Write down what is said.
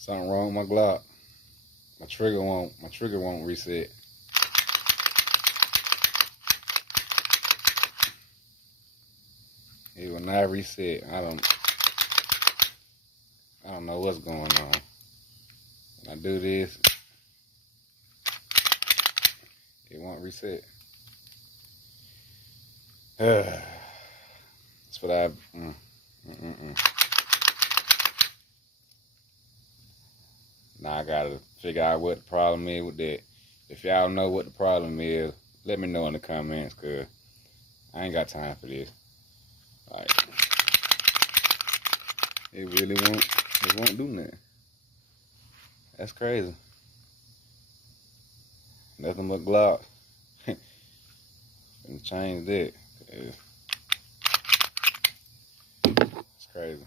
Something wrong with my Glock. My trigger won't reset. It will not reset. I don't know what's going on. When I do this, it won't reset. That's what I. Now I gotta figure out what the problem is with that. If y'all know what the problem is, let me know in the comments, cause I ain't got time for this. Like, it really won't do nothing. That's crazy. Nothing but Glock. And change that. It's crazy.